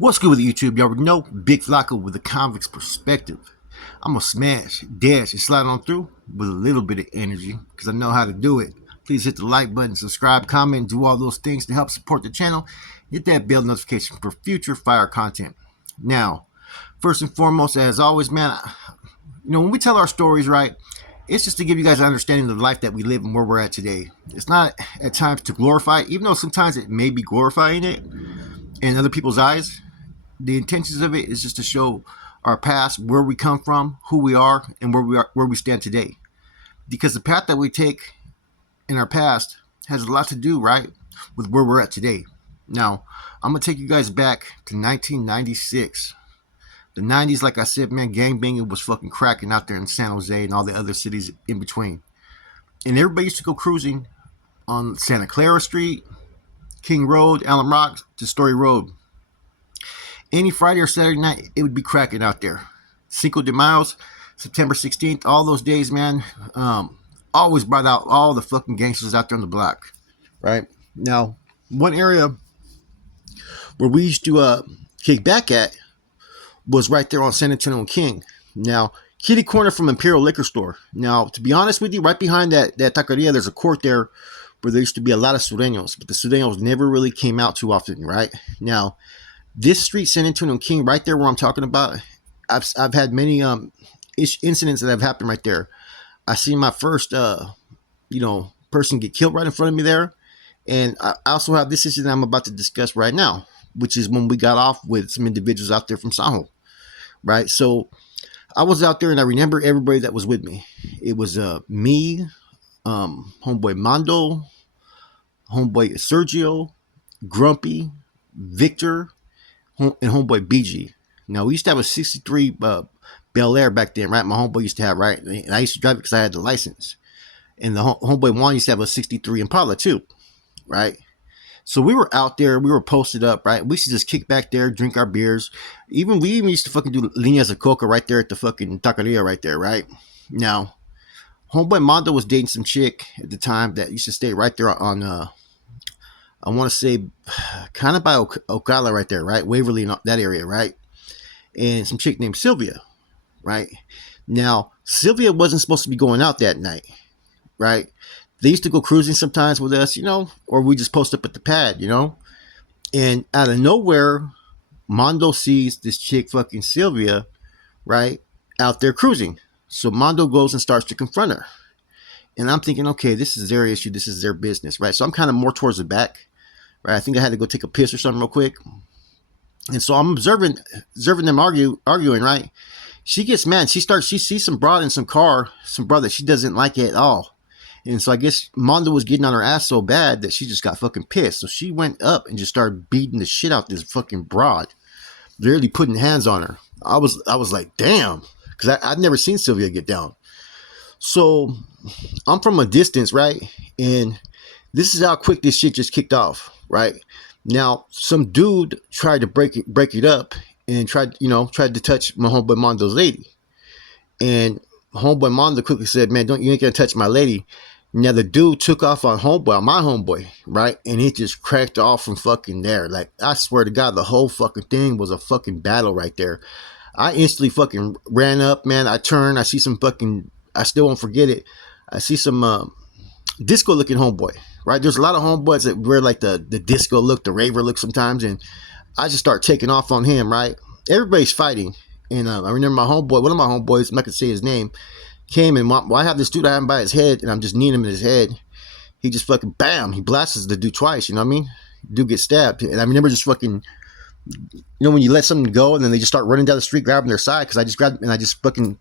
What's good with YouTube? You already know, Big Flacco with a convict's perspective. I'm gonna smash, dash, and slide on through with a little bit of energy because I know how to do it. Please hit the like button, subscribe, comment, do all those things to help support the channel. Hit that bell notification for future fire content. Now, first and foremost, as always, man, when we tell our stories, right, it's just to give you guys an understanding of the life that we live and where we're at today. It's not at times to glorify it, even though sometimes it may be glorifying it in other people's eyes. The intentions of it is just to show our past, where we come from, who we are, and where we stand today. Because the path that we take in our past has a lot to do, right, with where we're at today. Now, I'm gonna take you guys back to 1996. The 90s, like I said, man, gangbanging was fucking cracking out there in San Jose and all the other cities in between. And everybody used to go cruising on Santa Clara Street, King Road, Allen Rock to Story Road. Any Friday or Saturday night, it would be cracking out there. Cinco de Mayo, September 16th, all those days, man, always brought out all the fucking gangsters out there on the block, right? Now, one area where we used to kick back at was right there on San Antonio and King. Now, kitty corner from Imperial Liquor Store. Now, to be honest with you, right behind that taqueria, there's a court there where there used to be a lot of Sureños, but the Sureños never really came out too often, right? Now, this street, San Antonio and King, right there where I'm talking about, I've had many incidents that have happened right there. I seen my first, person get killed right in front of me there. And I also have this incident I'm about to discuss right now, which is when we got off with some individuals out there from Sajo, right? So I was out there and I remember everybody that was with me. It was me, homeboy Mondo, homeboy Sergio, Grumpy, Victor, and homeboy BG. Now, we used to have a 63 Bel Air back then, right? My homeboy used to have, right? And I used to drive it because I had the license. And the homeboy Juan used to have a 63 Impala too, right? So we were out there, we were posted up, right? We used to just kick back there, drink our beers. We even used to fucking do líneas of coca right there at the fucking taqueria right there, right? Now, homeboy Mondo was dating some chick at the time that used to stay right there on I want to say kind of by Ocala right there, right? Waverly and that area, right? And some chick named Sylvia, right? Now, Sylvia wasn't supposed to be going out that night, right? They used to go cruising sometimes with us, or we just post up at the pad, And out of nowhere, Mondo sees this chick fucking Sylvia, right, out there cruising. So Mondo goes and starts to confront her. And I'm thinking, okay, this is their issue. This is their business, right? So I'm kind of more towards the back, right? I think I had to go take a piss or something real quick. And so I'm observing them arguing, right? She gets mad. She sees some broad in some car that she doesn't like at all. And so I guess Mondo was getting on her ass so bad that she just got fucking pissed. So she went up and just started beating the shit out this fucking broad, literally putting hands on her. I was like, damn, because I'd never seen Sylvia get down. So I'm from a distance, right? And this is how quick this shit just kicked off, right? Now, some dude tried to break it up and tried to touch my homeboy Mondo's lady. And homeboy Mondo quickly said, man, you ain't gonna touch my lady. Now the dude took off on my homeboy, right? And it just cracked off from fucking there. Like, I swear to God, the whole fucking thing was a fucking battle right there. I instantly fucking ran up, man. I turned, I see some fucking, I still won't forget it. I see some disco looking homeboy, right? There's a lot of homeboys that wear like the disco look, the raver look sometimes. And I just start taking off on him, right? Everybody's fighting. And I remember my homeboy, one of my homeboys, I'm not gonna say his name, came and I have this dude I have him by his head and I'm just kneeing him in his head. He just fucking bam, he blasts the dude twice, you know what I mean? Dude gets stabbed. And I remember just fucking, when you let something go and then they just start running down the street grabbing their side, because I just grabbed and I just fucking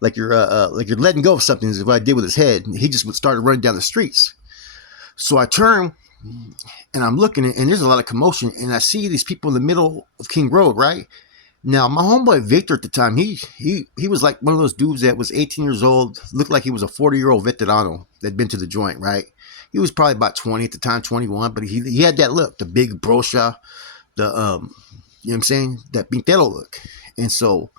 like you're letting go of something is what I did with his head. And he just started running down the streets. So I turn and I'm looking and there's a lot of commotion and I see these people in the middle of King Road, right? Now, my homeboy Victor at the time, he was like one of those dudes that was 18 years old, looked like he was a 40-year-old veterano that'd been to the joint, right? He was probably about 20 at the time, 21, but he had that look, the big brocha, the, you know what I'm saying, that Pintero look. And so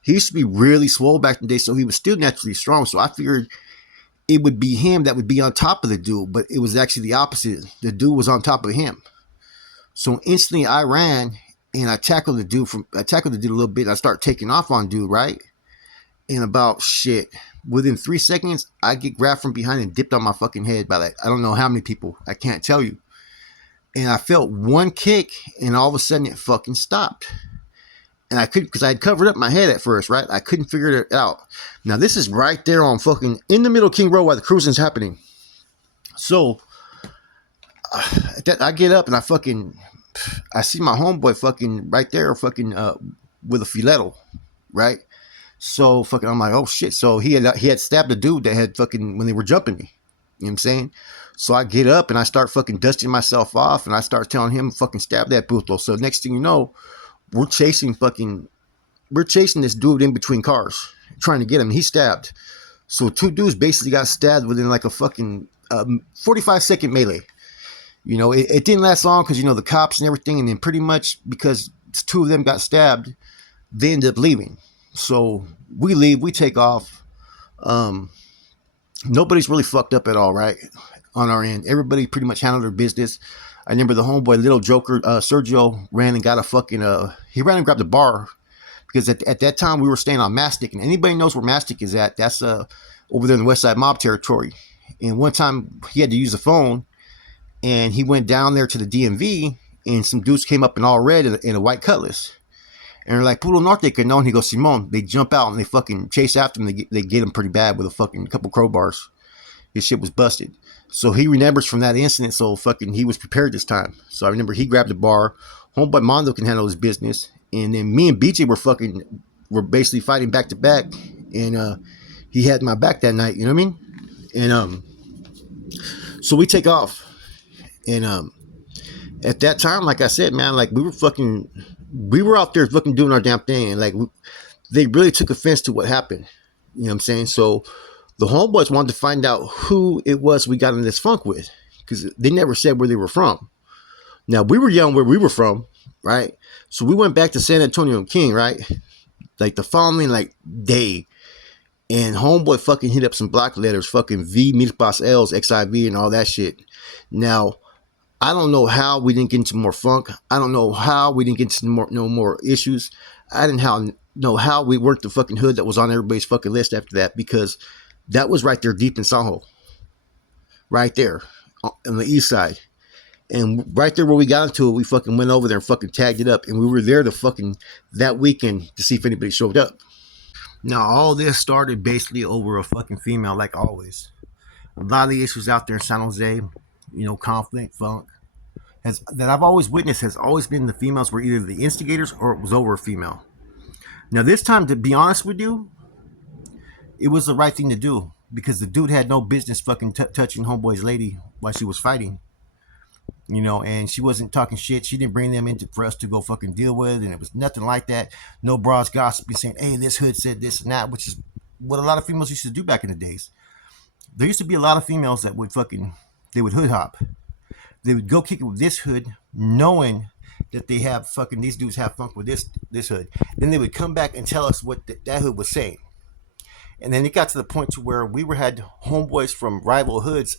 he used to be really swole back in the day, so he was still naturally strong. So I figured it would be him that would be on top of the dude, but it was actually the opposite. The dude was on top of him. So instantly I ran and I tackled the dude a little bit. And I start taking off on dude, right? And about shit, within 3 seconds, I get grabbed from behind and dipped on my fucking head by like I don't know how many people. I can't tell you. And I felt one kick, and all of a sudden it fucking stopped. And I couldn't because I had covered up my head at first, right? I couldn't figure it out. Now this is right there on fucking in the middle of King Road while the cruising's happening. So I get up and I see my homeboy fucking right there, fucking with a filetto, right? So fucking, I'm like, oh shit. So he had stabbed a dude that had fucking when they were jumping me. You know what I'm saying? So I get up and I start fucking dusting myself off, and I start telling him fucking stab that puto. So next thing you know, we're chasing this dude in between cars, trying to get him. He's stabbed. So two dudes basically got stabbed within like a fucking 45-second melee. You know, it didn't last long because, you know, the cops and everything. And then pretty much because two of them got stabbed, they ended up leaving. So we leave, we take off. Nobody's really fucked up at all, right? On our end. Everybody pretty much handled their business. I remember the homeboy, little joker, Sergio, ran and got a fucking, he ran and grabbed a bar. Because at that time we were staying on Mastic. And anybody knows where Mastic is at, that's over there in the West Side Mob territory. And one time he had to use a phone. And he went down there to the DMV, and some dudes came up in all red in a white Cutlass. And they're like, Puro Norte, que no? And he goes, Simon. They jump out, and they fucking chase after him. They get him pretty bad with a fucking couple crowbars. His shit was busted. So he remembers from that incident, so fucking he was prepared this time. So I remember he grabbed a bar. Homeboy Mondo can handle his business. And then me and BJ were basically fighting back to back. And he had my back that night, you know what I mean? And so we take off. And at that time, like I said, man, like we were out there fucking doing our damn thing, and like they really took offense to what happened. You know what I'm saying? So the homeboys wanted to find out who it was we got in this funk with, because they never said where they were from. Now we were young where we were from, right? So we went back to San Antonio and King, right? Like the following like day, and homeboy fucking hit up some block letters, fucking V, Milpas L's, XIV, and all that shit. Now I don't know how we didn't get into more funk. I don't know how we didn't get into no more issues. I didn't know how we worked the fucking hood that was on everybody's fucking list after that, because that was right there deep in Soho. Right there on the east side. And right there where we got into it, we fucking went over there and fucking tagged it up. And we were there that weekend to see if anybody showed up. Now, all this started basically over a fucking female, like always. A lot of the issues out there in San Jose, you know, conflict, funk, that I've always witnessed has always been the females were either the instigators or it was over a female. Now this time, to be honest with you, it was the right thing to do, because the dude had no business fucking touching homeboy's lady while she was fighting. You know, and she wasn't talking shit. She didn't bring them in for us to go fucking deal with, and it was nothing like that. No bras gossiping saying, hey, this hood said this and that, which is what a lot of females used to do back in the days. There used to be a lot of females that would they would hood hop. They would go kick it with this hood, knowing that they have fucking these dudes have funk with this hood. Then they would come back and tell us what that hood was saying. And then it got to the point to where had homeboys from rival hoods,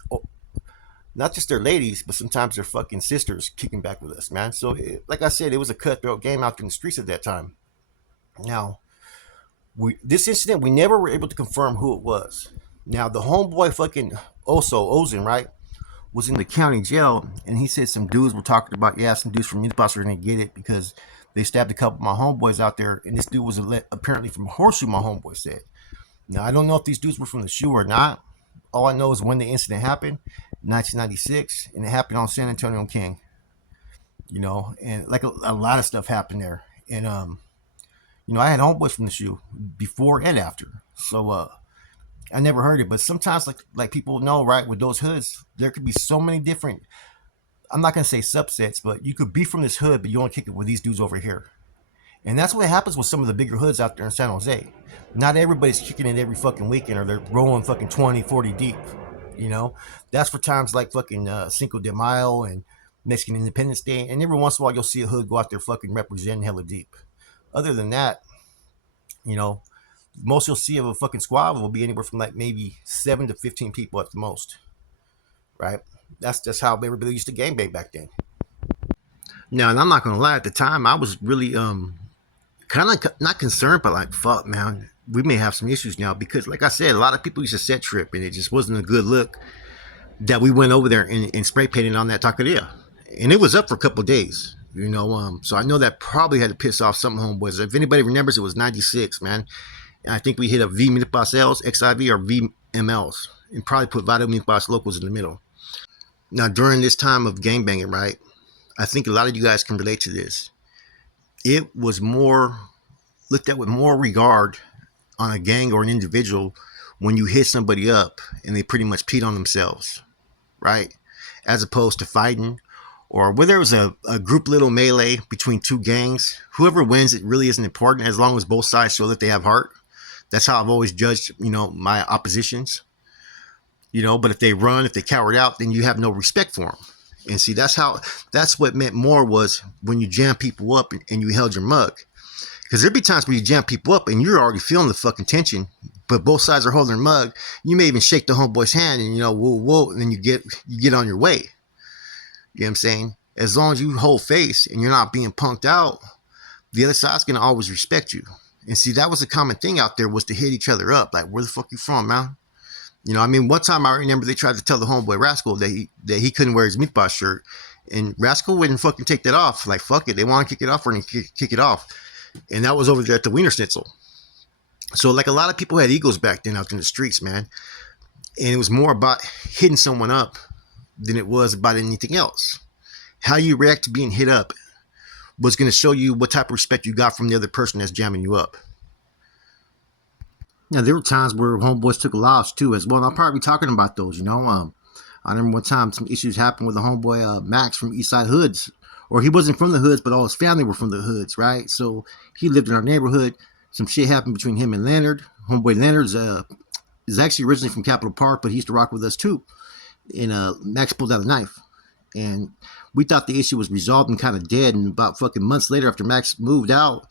not just their ladies, but sometimes their fucking sisters kicking back with us, man. So, like I said, it was a cutthroat game out in the streets at that time. Now, this incident, we never were able to confirm who it was. Now, the homeboy fucking Ozen, right, was in the county jail, and he said some dudes were talking about, some dudes from Unipas are going to get it because they stabbed a couple of my homeboys out there, and this dude was apparently from Horseshoe, my homeboy said. Now, I don't know if these dudes were from the shoe or not. All I know is when the incident happened, 1996, and it happened on San Antonio and King. You know, and like a lot of stuff happened there. And, you know, I had homeboys from the shoe before and after. So, I never heard it, but sometimes like people know, right, with those hoods, there could be so many different, I'm not going to say subsets, but you could be from this hood, but you only kick it with these dudes over here. And that's what happens with some of the bigger hoods out there in San Jose. Not everybody's kicking it every fucking weekend, or they're rolling fucking 20, 40 deep, you know? That's for times like fucking Cinco de Mayo and Mexican Independence Day, and every once in a while you'll see a hood go out there fucking representing hella deep. Other than that, you know, most you'll see of a fucking squad will be anywhere from like maybe 7 to 15 people at the most, right? That's just how everybody used to gangbang back then. Now, and I'm not gonna lie. At the time, I was really kind of not concerned, but like, fuck, man, we may have some issues now because, like I said, a lot of people used to set trip, and it just wasn't a good look that we went over there and spray painted on that taqueria, and it was up for a couple of days. So I know that probably had to piss off some homeboys. If anybody remembers, it was '96, man. And I think we hit a V Milpas XIV or VMLs, and probably put Vado Milpas Locals in the middle. Now, during this time of gangbanging, right, I think a lot of you guys can relate to this. It was more looked at with more regard on a gang or an individual when you hit somebody up and they pretty much peed on themselves, right? As opposed to fighting or whether it was a group little melee between two gangs. Whoever wins, it really isn't important as long as both sides show that they have heart. That's how I've always judged, my oppositions. But if they run, if they cowered out, then you have no respect for them. And see, that's what meant more was when you jam people up and you held your mug. Because there'd be times where you jam people up and you're already feeling the fucking tension, but both sides are holding their mug. You may even shake the homeboy's hand and whoa, whoa, and then you get on your way. You know what I'm saying? As long as you hold face and you're not being punked out, the other side's gonna always respect you. And see, that was a common thing out there was to hit each other up. Like, where the fuck you from, man? One time I remember they tried to tell the homeboy Rascal that he couldn't wear his meatball shirt, and Rascal wouldn't fucking take that off. Like, fuck it, they want to kick it off, or kick it off, and that was over there at the Wiener Schnitzel. So, like, a lot of people had egos back then out in the streets, man, and it was more about hitting someone up than it was about anything else. How you react to being hit up was going to show you what type of respect you got from the other person that's jamming you up. Now, there were times where homeboys took a loss too, as well. And I'll probably be talking about those. I remember one time some issues happened with a homeboy Max from Eastside Hoods, or he wasn't from the hoods, but all his family were from the hoods, right? So he lived in our neighborhood. Some shit happened between him and Leonard. Homeboy Leonard is actually originally from Capitol Park, but he used to rock with us too. And Max pulled out a knife, and we thought the issue was resolved and kind of dead. And about fucking months later, after Max moved out,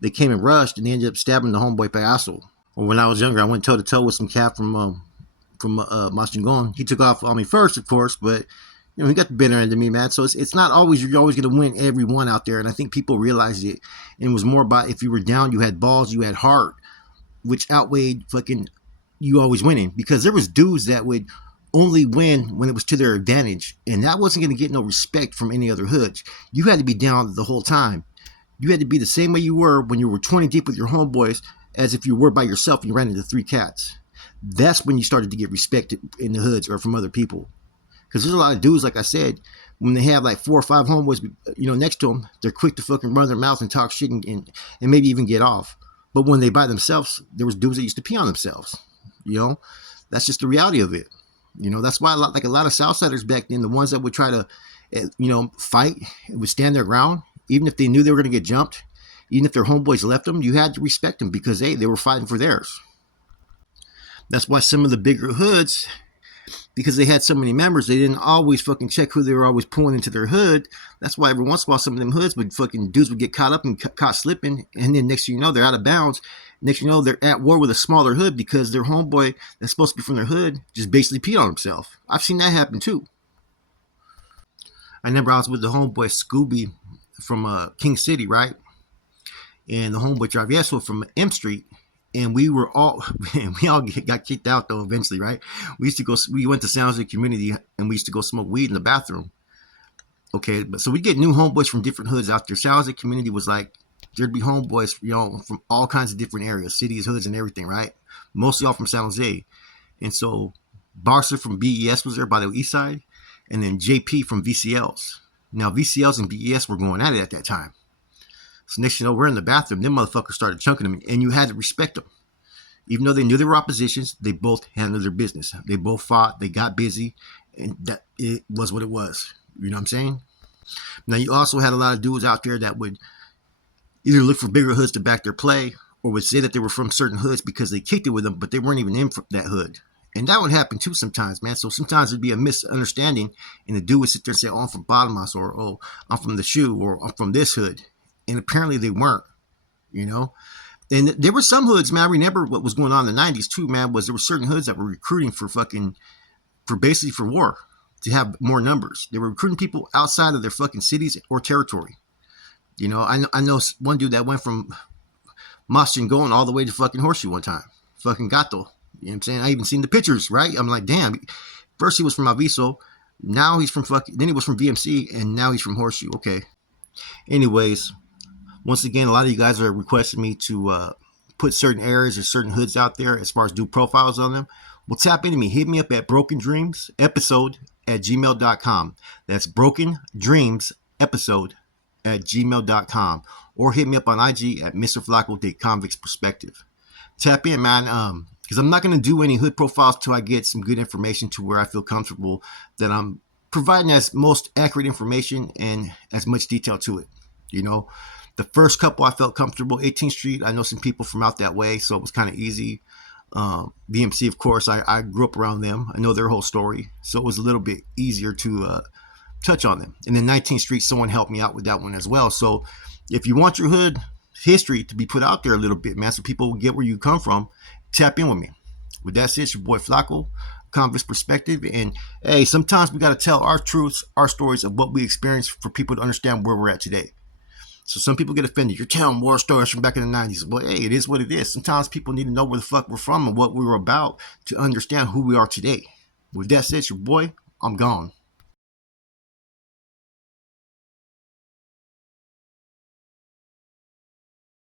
they came and rushed, and they ended up stabbing the homeboy Payaso. Or when I was younger, I went toe to toe with some cat from Machingon. He took off on me first, of course, but he got the better end of me, man. So it's not always you're always going to win every one out there, and I think people realized it. And it was more about if you were down, you had balls, you had heart, which outweighed fucking you always winning. Because there was dudes that would only win when it was to their advantage, and that wasn't going to get no respect from any other hoods. You had to be down the whole time. You had to be the same way you were when you were 20 deep with your homeboys as if you were by yourself and you ran into three cats. That's when you started to get respect in the hoods or from other people. Because there's a lot of dudes, like I said, when they have like 4 or 5 homeboys, next to them, they're quick to fucking run their mouth and talk shit and maybe even get off. But when they by themselves, there was dudes that used to pee on themselves. That's just the reality of it. That's why a lot of Southsiders back then, the ones that would try to, fight, would stand their ground, even if they knew they were going to get jumped, even if their homeboys left them, you had to respect them because, hey, they were fighting for theirs. That's why some of the bigger hoods, because they had so many members, they didn't always fucking check who they were always pulling into their hood. That's why every once in a while some of them hoods would fucking dudes would get caught up and caught slipping, and then next thing you know, they're out of bounds. Next thing you know, they're at war with a smaller hood because their homeboy that's supposed to be from their hood just basically peed on himself. I've seen that happen too. I remember I was with the homeboy Scooby from King City, right? And the homeboy Travieso from M Street. And we all got kicked out though eventually, right? We went to San Jose Community and we used to go smoke weed in the bathroom. Okay, but so we get new homeboys from different hoods out there. San Jose Community was like, there'd be homeboys, from all kinds of different areas, cities, hoods, and everything, right? Mostly all from San Jose. And so Barca from BES was there by the east side, and then JP from VCLs. Now VCLs and BES were going at it at that time. So next you know, we're in the bathroom. Them motherfuckers started chunking them, and you had to respect them. Even though they knew they were oppositions, they both handled their business. They both fought. They got busy, and that it was what it was. You know what I'm saying? Now you also had a lot of dudes out there that would either look for bigger hoods to back their play, or would say that they were from certain hoods because they kicked it with them, but they weren't even in that hood. And that would happen too sometimes, man. So sometimes there'd be a misunderstanding, and the dude would sit there and say, "Oh, I'm from Bottomos," or "Oh, I'm from the shoe," or "I'm from this hood." And apparently they weren't, And there were some hoods, man. I remember what was going on in the 90s too, man, was there were certain hoods that were recruiting for basically for war. to have more numbers. They were recruiting people outside of their fucking cities or territory. You know, I know one dude that went from Mostin going all the way to fucking Horseshoe one time. Fucking Gato. You know what I'm saying? I even seen the pictures, right? I'm like, damn. First he was from Aviso. Now he's from fucking, then he was from VMC, and now he's from Horseshoe. Okay. Anyways, once again, a lot of you guys are requesting me to put certain areas or certain hoods out there as far as do profiles on them. Well, tap into me. Hit me up at Broken Dreams Episode at gmail.com. That's Broken Dreams Episode at gmail.com. Or hit me up on IG at Mr. Flacco, the Convict's Perspective. Tap in, man, because I'm not going to do any hood profiles till I get some good information to where I feel comfortable that I'm providing as most accurate information and as much detail to it. You know, the first couple I felt comfortable. 18th Street, I know some people from out that way, so it was kind of easy. BMC, of course, I grew up around them. I know their whole story, so it was a little bit easier to touch on them. And then 19th Street, someone helped me out with that one as well. So if you want your hood history to be put out there a little bit, man, so people will get where you come from, tap in with me. With that said, it's your boy Flacco, Convict's Perspective. And hey, sometimes we got to tell our truths, our stories of what we experienced for people to understand where we're at today. So some people get offended. You're telling war stories from back in the 90s. Well, hey, it is what it is. Sometimes people need to know where the fuck we're from and what we were about to understand who we are today. With that said, it's your boy, I'm gone.